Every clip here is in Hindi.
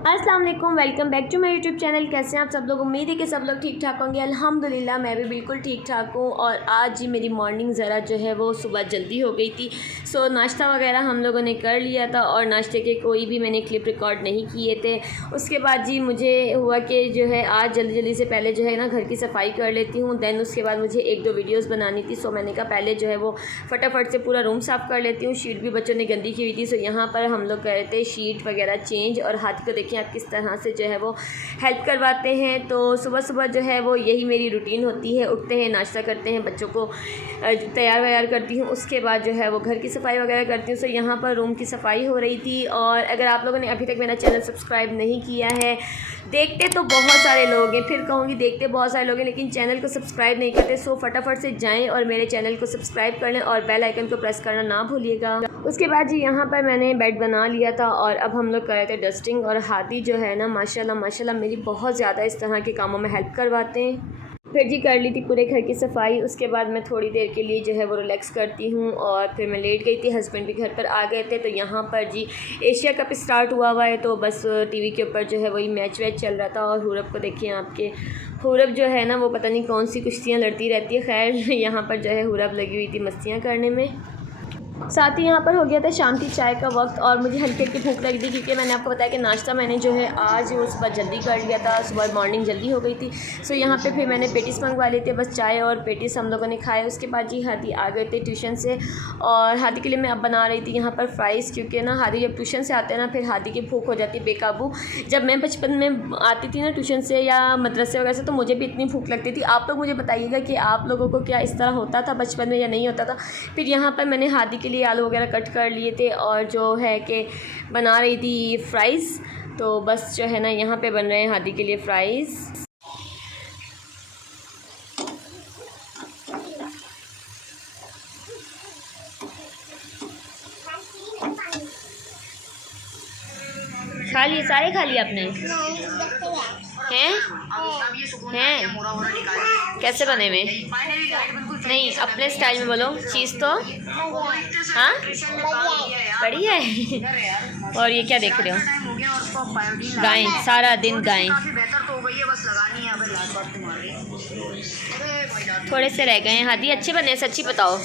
अस्सलाम वालेकुम, welcome back to my YouTube channel. कैसे हैं आप सब लोग? उम्मीद है कि सब लोग ठीक ठाक होंगे। अल्हम्दुलिल्लाह मैं भी बिल्कुल ठीक ठाक हूँ। और आज जी मेरी मॉर्निंग ज़रा जो है वो सुबह जल्दी हो गई थी। सो नाश्ता वगैरह हम लोगों ने कर लिया था और नाश्ते के कोई भी मैंने क्लिप रिकॉर्ड नहीं किए थे। उसके बाद जी मुझे हुआ कि जो है आज जल्दी जल्दी से पहले जो है ना घर की सफाई कर लेती हूँ। दैन उसके बाद मुझे 1-2 वीडियोज़ बनानी थी। सो मैंने कहा पहले जो है वो फटाफट से पूरा रूम साफ़ कर लेती हूँ। शीट भी बच्चों ने गंदी की हुई थी। सो यहाँ पर हम लोग कर रहे थे शीट वगैरह चेंज। और हाथ को देखिए आप किस तरह से जो है वो हेल्प करवाते हैं। तो सुबह सुबह जो है वो यही मेरी रूटीन होती है। उठते हैं, नाश्ता करते हैं, बच्चों को तैयार वैयार करती हूँ, उसके बाद जो है वो घर की सफाई वगैरह करती हूँ। सो यहाँ पर रूम की सफाई हो रही थी। और अगर आप लोगों ने अभी तक मेरा चैनल सब्सक्राइब नहीं किया है, देखते तो बहुत सारे लोग हैं, फिर कहूँगी देखते बहुत सारे लोग हैं लेकिन चैनल को सब्सक्राइब नहीं करते। सो फटाफट से जाएं और मेरे चैनल को सब्सक्राइब कर लें और बेल आइकन को प्रेस करना ना भूलिएगा। उसके बाद जी यहाँ पर मैंने बेड बना लिया था और अब हम लोग कर रहे थे डस्टिंग। और हादी जो है ना माशाल्लाह माशाल्लाह मेरी बहुत ज़्यादा इस तरह के कामों में हेल्प करवाते हैं। फिर जी कर ली थी पूरे घर की सफाई। उसके बाद मैं थोड़ी देर के लिए जो है वो रिलैक्स करती हूँ और फिर मैं लेट गई थी। हस्बैंड भी घर पर आ गए थे। तो यहाँ पर जी एशिया कप स्टार्ट हुआ है तो बस टीवी के ऊपर जो है वही मैच वैच चल रहा था। और हुरब को देखिए आपके, हुरब जो है ना वो पता नहीं कौन सी कुश्तियाँ लड़ती रहती है। खैर यहाँ पर जो है हुरब लगी हुई थी मस्तियाँ करने में। साथ ही यहाँ पर हो गया था शाम की चाय का वक्त और मुझे हल्की हल्की भूख लगी थी क्योंकि मैंने आपको बताया कि नाश्ता मैंने जो है आज वो सुबह जल्दी कर लिया था। सुबह मॉर्निंग जल्दी हो गई थी। सो यहाँ पे फिर मैंने पेटिस मंगवा लिए थे, बस चाय और पेटिस हम लोगों ने खाए। उसके बाद जी हादी आ गए थे ट्यूशन से और हादी के लिए मैं अब बना रही थी यहाँ पर फ्राइज़। क्योंकि ना हादी जब ट्यूशन से आते हैं ना फिर हादी की भूख हो जाती है बेकाबू। जब मैं बचपन में आती थी ना ट्यूशन से या मदरसे वगैरह से तो मुझे भी इतनी भूख लगती थी। आप लोग मुझे बताइएगा कि आप लोगों को क्या इस तरह होता था बचपन में या नहीं होता था। फिर यहाँ पर मैंने हादी के लिए आलू वगैरह कट कर लिए थे और जो है कि बना रही थी फ्राइज़। तो बस जो है ना यहाँ पे बन रहे हैं हादी के लिए फ्राइज़। खा लिए सारे, खा लिए आपने? हैं हैं कैसे बने हुए? नहीं अपने स्टाइल में बोलो। चीज़ तो हाँ बढ़िया है। और ये क्या देख रहे हो? गाय, सारा दिन गाय। थोड़े से रह गए हैं। हादी अच्छे बने? सच्ची बताओ।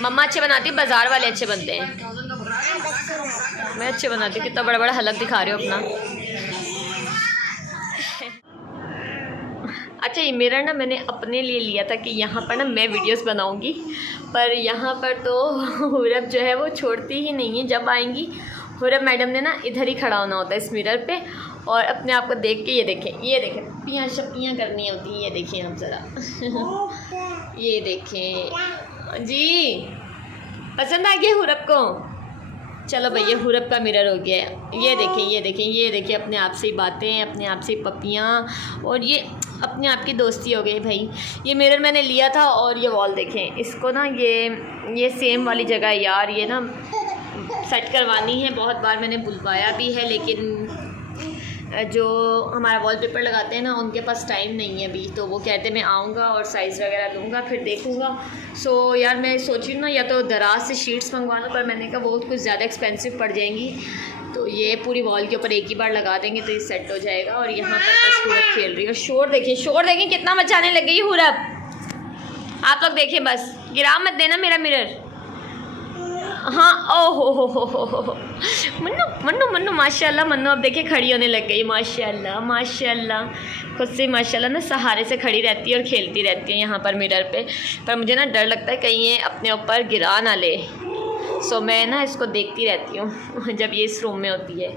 मम्मा अच्छे बनाती, बाजार वाले अच्छे बनते हैं? मैं अच्छे बनाती हूँ। कितना बड़ा बड़ा हलक दिखा रहे हो अपना। अच्छा ये मिरर ना मैंने अपने लिए लिया था कि यहाँ पर ना मैं वीडियोस बनाऊँगी, पर यहाँ पर तो हुरब जो है वो छोड़ती ही नहीं है। जब आएंगी हुरब मैडम ने ना इधर ही खड़ा होना होता है इस मिरर पे और अपने आप को देख के ये देखें पियाँ शपियाँ करनी होती हैं। ये देखिए आप ज़रा ये देखें जी, पसंद आ गया हुरब को? चलो भैया हुरब का मिरर हो गया है। ये देखिए अपने आप से ही बातें, अपने आप से ही पपियाँ और ये अपने आप की दोस्ती हो गई भाई। ये मिरर मैंने लिया था और ये वॉल देखें, इसको ना ये सेम वाली जगह यार ये ना सेट करवानी है। बहुत बार मैंने बुलवाया भी है लेकिन जो हमारा वॉलपेपर लगाते हैं ना उनके पास टाइम नहीं है अभी। तो वो कहते मैं आऊँगा और साइज़ वगैरह लूँगा फिर देखूँगा। सो यार मैं सोच रही हूँ ना या तो दराज से शीट्स मंगवा लूँ, पर मैंने कहा वो कुछ ज़्यादा एक्सपेंसिव पड़ जाएंगी। तो ये पूरी वॉल के ऊपर एक ही बार लगा देंगे तो ये सेट हो जाएगा। और यहाँ पर बस हुरब खेल रही है। शोर देखें कितना मचाने लग गई हुरब। आप लोग देखें, बस गिरा मत देना मेरा मिरर। हाँ ओ हो मन्नू माशाल्लाह। मन्नू अब देखिए खड़ी होने लग गई। माशाल्लाह खुद से माशाल्लाह ना सहारे से खड़ी रहती है और खेलती रहती है यहाँ पर मिरर पे। पर मुझे ना डर लगता है कहीं ये अपने ऊपर गिरा ना ले। सो मैं ना इसको देखती रहती हूँ जब ये इस रूम में होती है।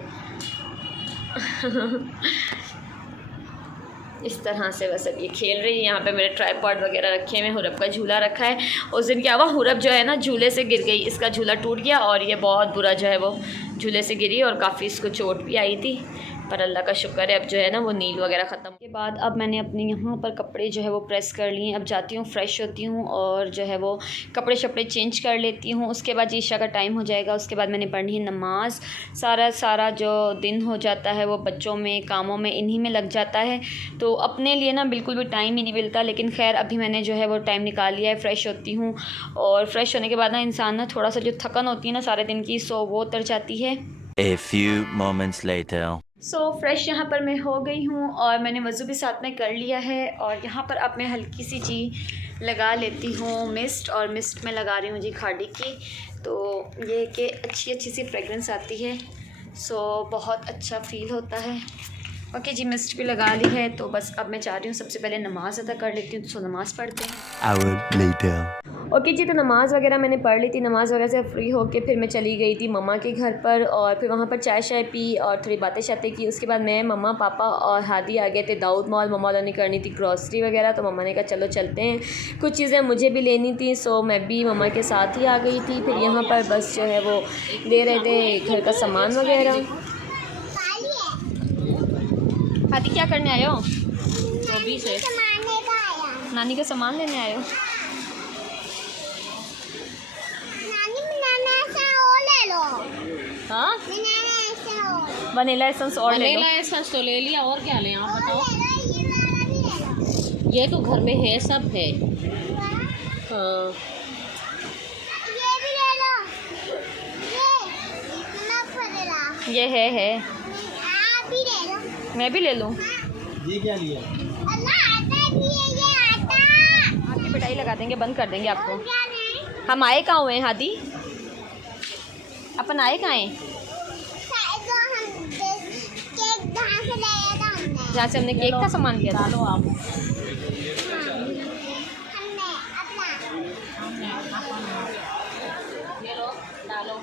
इस तरह से बस अब ये खेल रही है। यहाँ पे मेरे ट्राइपॉड वगैरह रखे हुए, हुरब का झूला रखा है। उस दिन क्या हुआ, हुरब जो है ना झूले से गिर गई, इसका झूला टूट गया और ये बहुत बुरा जो है वो झूले से गिरी और काफ़ी इसको चोट भी आई थी। पर अल्लाह का शुक्र है अब जो है ना वो नील वगैरह ख़त्म के बाद अब मैंने अपने यहाँ पर कपड़े जो है वो प्रेस कर लिए। अब जाती हूँ फ्रेश होती हूँ और जो है वो कपड़े शपड़े चेंज कर लेती हूँ। उसके बाद ईशा का टाइम हो जाएगा। उसके बाद मैंने पढ़नी है नमाज़। सारा जो दिन हो जाता है वो बच्चों में, कामों में, इन्हीं में लग जाता है। तो अपने लिए ना बिल्कुल भी टाइम ही नहीं मिलता। लेकिन खैर अभी मैंने जो है वो टाइम निकाल लिया है। फ़्रेश होती हूँ और फ्रेश होने के बाद ना इंसान ना थोड़ा सा जो थकन होती है ना सारे दिन की, सो वो उतर जाती है। A few moments later. So fresh यहाँ पर मैं हो गई हूँ और मैंने वज़ू भी साथ में कर लिया है। और यहाँ पर अब मैं हल्की सी जी लगा लेती हूँ मिस्ट, और मिस्ट में लगा रही हूँ जी खाड़ी की। तो ये कि अच्छी अच्छी सी फ्रेगरेंस आती है, सो बहुत अच्छा फ़ील होता है। ओके जी, मिस्ट भी लगा ली है। तो बस अब मैं चाह रही हूँ सबसे पहले नमाज़ अदा कर लेती हूँ, तो नमाज़ पढ़ते हैं। ओके जी, तो नमाज़ वगैरह मैंने पढ़ ली थी। नमाज़ वगैरह से फ्री होके फिर मैं चली गई थी मम्मा के घर पर, और फिर वहाँ पर चाय शाय पी और थोड़ी बातें शातें की। उसके बाद मैं, मम्मा, पापा और हादी आ गए थे दाऊद मॉल। मम्मा वालों ने करनी थी ग्रॉसरी वगैरह, तो मम्मा ने कहा चलो चलते हैं, कुछ चीज़ें मुझे भी लेनी थी। सो मैं भी मम्मा के साथ ही आ गई थी। फिर यहाँ पर बस जो है वो ले रहे थे घर का सामान वगैरह। हादी क्या करने आए हो? अभी से नानी का सामान लेने आए हो? हाँ, वनीला एसेंस और ले लो। वनीला एसेंस तो ले लिया, और क्या लें आप बताओ। ये तो घर में है, सब है। हाँ, ये भी ले लो, ये है। आप भी ले लो। मैं भी ले लूँ? ये क्या लिया? आटा भी है, ये आटा। आपकी पिटाई लगा देंगे, बंद कर देंगे आपको। क्या नहीं? हम आए कहाँ हुए हैं हादी? अपन आए कहाँ हैं? जो हम केक जहाँ से लाया था हमने। जहाँ से हमने केक का सामान लिया था। डालो आप। हमने अपना ये लो, डालो।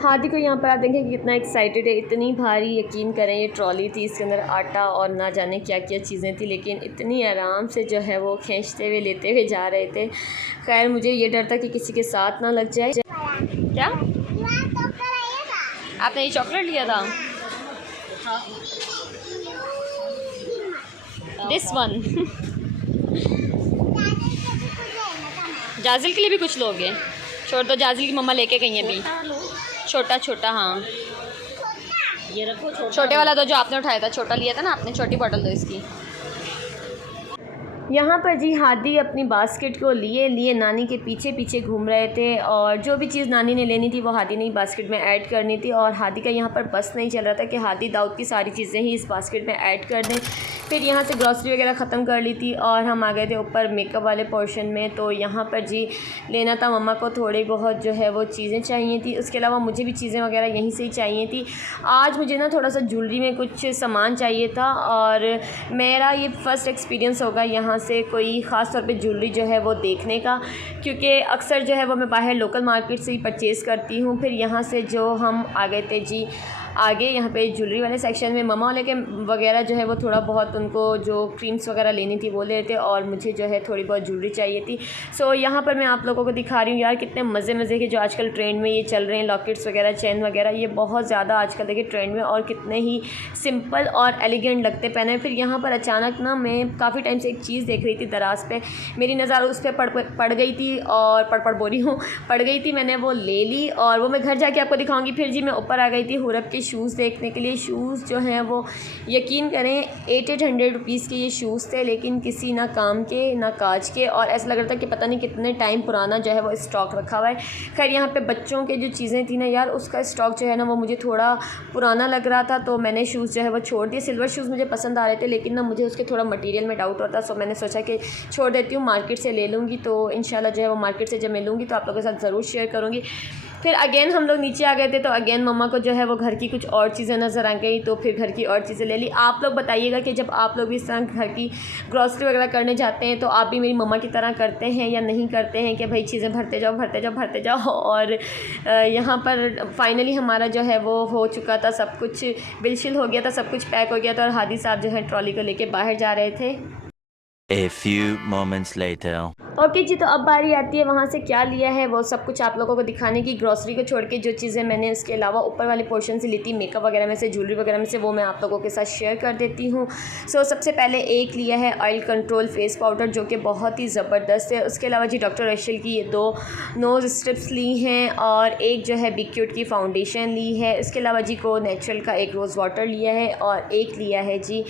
हादी को यहाँ पर आप देखें कि कितना एक्साइटेड है, इतनी भारी। यकीन करें ये ट्रॉली थी, इसके अंदर आटा और ना जाने क्या क्या चीज़ें थी, लेकिन इतनी आराम से जो है वो खींचते हुए लेते हुए जा रहे थे। खैर मुझे ये डर था कि किसी के साथ ना लग जाए। क्या दीवार तो ऊपर आया था। आपने ये चॉकलेट लिया था? This one. जाजिल के लिए भी कुछ लोगे? छोड़ दो, जाजिल की मम्मा लेके गई हैं अभी। छोटा छोटा, हाँ ये रखो छोटा। छोटे वाला दो जो आपने उठाया था, छोटा लिया था ना आपने, छोटी बॉटल दो इसकी। यहाँ पर जी हादी अपनी बास्केट को लिए नानी के पीछे पीछे घूम रहे थे, और जो भी चीज़ नानी ने लेनी थी वो हादी ने बास्केट में ऐड करनी थी। और हादी का यहाँ पर बस नहीं चल रहा था कि हादी दाऊद की सारी चीज़ें ही इस बास्केट में ऐड कर दें। फिर यहाँ से ग्रॉसरी वगैरह ख़त्म कर ली थी और हम आ गए थे ऊपर मेकअप वाले पोर्शन में। तो यहाँ पर जी लेना था मम्मा को थोड़ी बहुत जो है वो चीज़ें चाहिए थी, उसके अलावा मुझे भी चीज़ें वगैरह यहीं से ही चाहिए थी। आज मुझे ना थोड़ा सा ज्वेलरी में कुछ सामान चाहिए था, और मेरा ये फ़र्स्ट एक्सपीरियंस होगा यहाँ से कोई ख़ास तौर पे ज्वेलरी जो है वो देखने का, क्योंकि अक्सर जो है वो मैं बाहर लोकल मार्केट से ही परचेज़ करती हूँ। फिर यहाँ से जो हम आ गए थे जी आगे, यहाँ पे ज्वेलरी वाले सेक्शन में मम्मा वाले के वगैरह जो है वो थोड़ा बहुत उनको जो क्रीम्स वगैरह लेनी थी वो ले रहे थे, और मुझे जो है थोड़ी बहुत ज्वेलरी चाहिए थी। सो यहाँ पर मैं आप लोगों को दिखा रही हूँ यार कितने मज़े के जो आजकल ट्रेंड में ये चल रहे हैं लॉकेट्स वगैरह, चेन वगैरह, ये बहुत ज़्यादा आजकल देखिए ट्रेंड में, और कितने ही सिंपल और एलिगेंट लगते पहने। फिर यहाँ पर अचानक ना मैं काफ़ी टाइम से एक चीज़ देख रही थी दराज पे, मेरी नज़र उस पर पड़ गई थी, और पड़ बोल रही हूँ, पड़ गई थी। मैंने वो ले ली और वो मैं घर जाके आपको दिखाऊंगी। फिर जी मैं ऊपर आ गई थी हुरब के शूज़ देखने के लिए। शूज़ जो हैं वो यकीन करें 800 रुपीज़ के ये शूज़ थे, लेकिन किसी ना काम के ना काज के, और ऐसा लग रहा था कि पता नहीं कितने टाइम पुराना जो है वो स्टॉक रखा हुआ है। खैर यहाँ पे बच्चों के जो चीज़ें थी ना यार, उसका स्टॉक जो है ना वो मुझे थोड़ा पुराना लग रहा था, तो मैंने शूज़ जो है वो छोड़ दिए। सिल्वर शूज़ मुझे पसंद आ रहे थे, लेकिन ना मुझे उसके थोड़ा मटीरियल में डाउट होता, सो मैंने सोचा कि छोड़ देती हूँ, मार्केट से ले लूँगी। तो इंशाल्लाह जो है वो मार्केट से जब मैं लूँगी तो आप लोगों के साथ ज़रूर शेयर करूँगी। फिर अगेन हम लोग नीचे आ गए थे, तो अगेन मम्मा को जो है वो घर की कुछ और चीज़ें नज़र आ गई, तो फिर घर की और चीज़ें ले ली। आप लोग बताइएगा कि जब आप लोग भी इस तरह घर की ग्रॉसरी वगैरह करने जाते हैं तो आप भी मेरी मम्मा की तरह करते हैं या नहीं करते हैं कि भाई चीज़ें भरते जाओ। और यहाँ पर फाइनली हमारा जो है वो हो चुका था, सब कुछ बिलशिल हो गया था, सब कुछ पैक हो गया था, और हादी साहब जो है ट्रॉली को लेके बाहर जा रहे थे। A few moments later. Okay जी, तो अब बारी आती है वहाँ से क्या लिया है वो सब कुछ आप लोगों को दिखाने की। ग्रॉसरी को छोड़ के जो चीज़ें मैंने उसके अलावा ऊपर वाले पोर्शन से ली थी, मेकअप वगैरह में से, ज्वेलरी वगैरह में से, वो मैं आप लोगों के साथ शेयर कर देती हूँ। सो सबसे पहले एक लिया है ऑयल कंट्रोल फेस पाउडर, जो कि बहुत ही ज़बरदस्त है। उसके अलावा जी डॉक्टर रशेल की ये 2 नोज़ स्ट्रिप्स ली हैं, और एक जो है बिग क्यूट की फाउंडेशन ली है। उसके अलावा जी को नेचुरल का एक रोज़ वाटर लिया है, और एक लिया है जी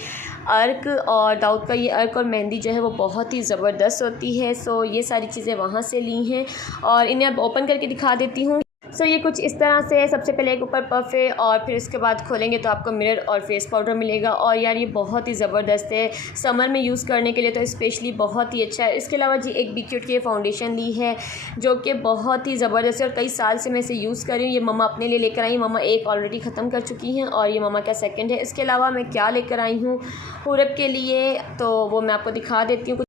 अर्क, और दाऊद का ये अर्क और मेहंदी जो है वो बहुत ही ज़बरदस्त होती है। सो ये सारी चीज़ें वहाँ से ली हैं, और इन्हें अब ओपन करके दिखा देती हूँ। सो ये कुछ इस तरह से सबसे पहले एक ऊपर पफ है और फिर इसके बाद खोलेंगे तो आपको मिरर और फेस पाउडर मिलेगा। और यार ये बहुत ही ज़बरदस्त है, समर में यूज़ करने के लिए तो स्पेशली बहुत ही अच्छा है। इसके अलावा जी एक BCute की फ़ाउंडेशन ली है जो कि बहुत ही ज़बरदस्त है और कई साल से मैं इसे यूज़ कर रही हूँ। ये मम्मा अपने लिए लेकर आई, मम्मा एक ऑलरेडी ख़त्म कर चुकी हैं और ये मम्मा का सेकंड है। इसके अलावा मैं क्या लेकर आई हूँ हुरब के लिए तो वो मैं आपको दिखा देती हूँ,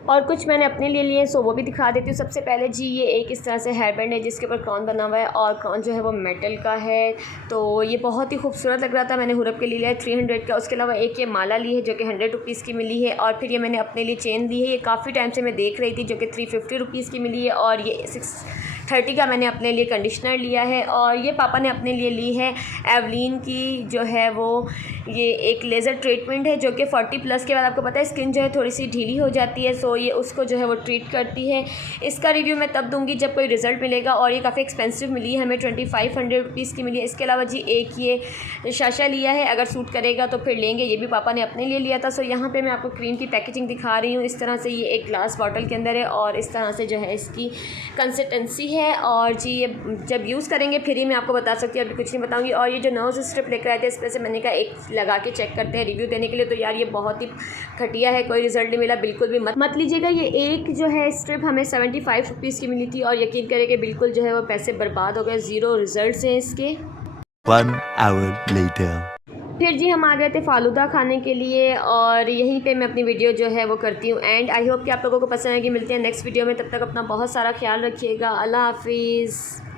और कुछ मैंने अपने लिए लिए सो वो भी दिखा देती हूँ। सबसे पहले जी ये एक इस तरह से हेयर बैंड है जिसके ऊपर क्राउन बना हुआ है और क्राउन जो है वो मेटल का है, तो ये बहुत ही खूबसूरत लग रहा था। मैंने हुरब के लिए लिया है 300 का। उसके अलावा एक ये माला ली है जो कि 100 रुपीज़ की मिली है और फिर ये मैंने अपने लिए चेन ली है, ये काफ़ी टाइम से मैं देख रही थी, जो कि 350 रुपीज़ की मिली है। और ये 630 का मैंने अपने लिए कंडीशनर लिया है। और ये पापा ने अपने लिए ली है एवलीन की जो है वो ये एक लेज़र ट्रीटमेंट है जो कि 40+ के बाद आपको पता है स्किन जो है थोड़ी सी ढीली हो जाती है, सो ये उसको जो है वो ट्रीट करती है। इसका रिव्यू मैं तब दूंगी जब कोई रिज़ल्ट मिलेगा। और ये काफ़ी एक्सपेंसिव मिली है हमें, 2500 रुपीज़ की मिली है। इसके अलावा जी एक ये शाशा लिया है, अगर सूट करेगा तो फिर लेंगे, ये भी पापा ने अपने लिए लिया था। सो यहाँ पे मैं आपको क्रीम की पैकेजिंग दिखा रही हूँ। इस तरह से ये एक ग्लास बॉटल के अंदर है और इस तरह से जो है इसकी कंसिस्टेंसी है। और जी ये जब यूज़ करेंगे फिर ही मैं आपको बता सकती हूँ, अभी कुछ नहीं बताऊँगी। और ये जो नोज़ स्ट्रिप लेकर आए थे इस पर से मैंने कहा एक लगा के चेक करते हैं रिव्यू देने के लिए, तो यार ये बहुत ही घटिया है, कोई रिज़ल्ट नहीं मिला, बिल्कुल भी मत लीजिएगा। ये एक जो है स्ट्रिप हमें 75 रुपीज़ की मिली थी और यकीन करें कि बिल्कुल जो है वो पैसे बर्बाद हो गए, ज़ीरो रिज़ल्ट हैं इसके। 1 hour later. फिर जी हम आ गए थे फालूदा खाने के लिए और यहीं पे मैं अपनी वीडियो जो है वो करती हूँ एंड आई होप कि आप लोगों को पसंद आएगी। मिलते हैं नेक्स्ट वीडियो में, तब तक अपना बहुत सारा ख्याल रखिएगा। अल्लाह हाफिज़।